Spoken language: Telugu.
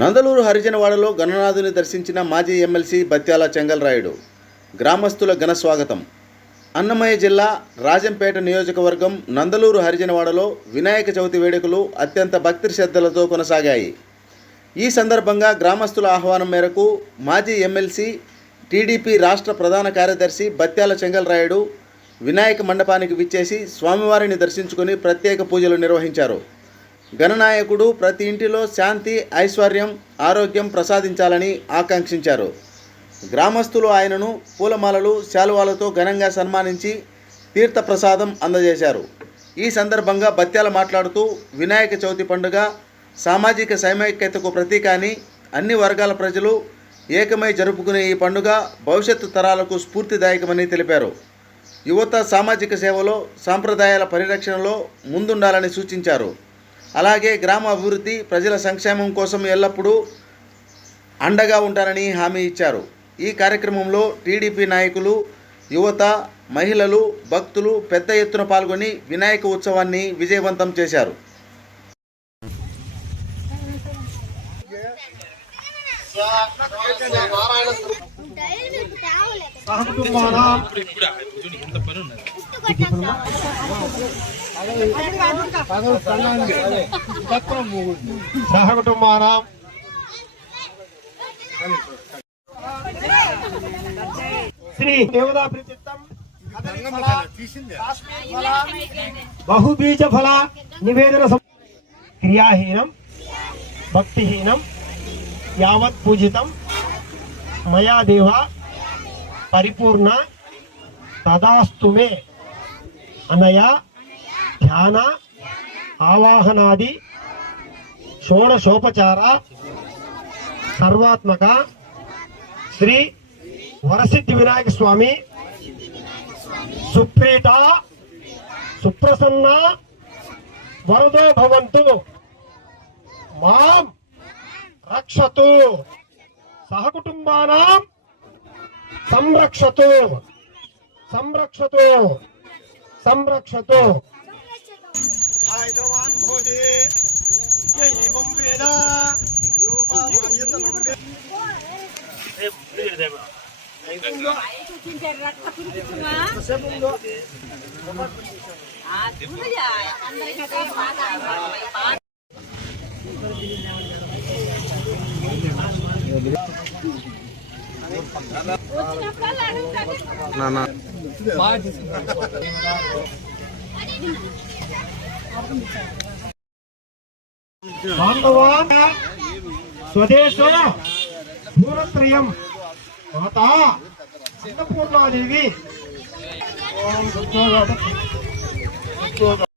నందలూరు హరిజనవాడలో గణనాథుని దర్శించిన మాజీ ఎమ్మెల్సీ బత్యాల చెంగల్రాయుడు. గ్రామస్తుల ఘన స్వాగతం. అన్నమయ్య జిల్లా రాజంపేట నియోజకవర్గం నందలూరు హరిజనవాడలో వినాయక చవితి వేడుకలు అత్యంత భక్తి శ్రద్ధలతో కొనసాగాయి. ఈ సందర్భంగా గ్రామస్తుల ఆహ్వానం మేరకు మాజీ ఎమ్మెల్సీ టీడీపీ రాష్ట్ర ప్రధాన కార్యదర్శి బత్యాల చెంగల్రాయుడు వినాయక మండపానికి విచ్చేసి స్వామివారిని దర్శించుకొని ప్రత్యేక పూజలు నిర్వహించారు. గణనాయకుడు ప్రతి ఇంటిలో శాంతి, ఐశ్వర్యం, ఆరోగ్యం ప్రసాదించాలని ఆకాంక్షించారు. గ్రామస్తులు ఆయనను పూలమాలలు, శాలువాలతో ఘనంగా సన్మానించి తీర్థప్రసాదం అందజేశారు. ఈ సందర్భంగా బత్యాల మాట్లాడుతూ వినాయక చవితి పండుగ సామాజిక సమైక్యతకు ప్రతీక అని, అన్ని వర్గాల ప్రజలు ఏకమై జరుపుకునే ఈ పండుగ భవిష్యత్తు తరాలకు స్ఫూర్తిదాయకమని తెలిపారు. యువత సామాజిక సేవలో, సాంప్రదాయాల పరిరక్షణలో ముందుండాలని సూచించారు. అలాగే గ్రామ అభివృద్ధి, ప్రజల సంక్షేమం కోసం ఎల్లప్పుడూ అండగా ఉంటారని హామీ ఇచ్చారు. ఈ కార్యక్రమంలో టీడీపీ నాయకులు, యువత, మహిళలు, భక్తులు పెద్ద ఎత్తున పాల్గొని వినాయక ఉత్సవాన్ని విజయవంతం చేశారు. శ్రీ దేవతా ప్రచిత్తం బహుబీజ ఫల నివేదన క్రియాహీనం భక్తిహీనం యావత్ పూజితం మయా దేవ పరిపూర్ణ తదాస్తు మే అనయా ధ్యాన ఆవాహనాది షోడశోపచార సర్వాత్మక శ్రీ వరసిద్ధి వినాయక స్వామి సుప్రీత సుప్రసన్న వరదో భవంతు మాం రక్షతు సహకుటుంబానాం సంరక్షతు సంరక్షతు సంరక్షతు. హైదరాబాద్ భోజే ఏవం వేద బాంధవాన్ స్వదేశో భూరత్రయం మాతా అన్నపూర్ణాదేవి.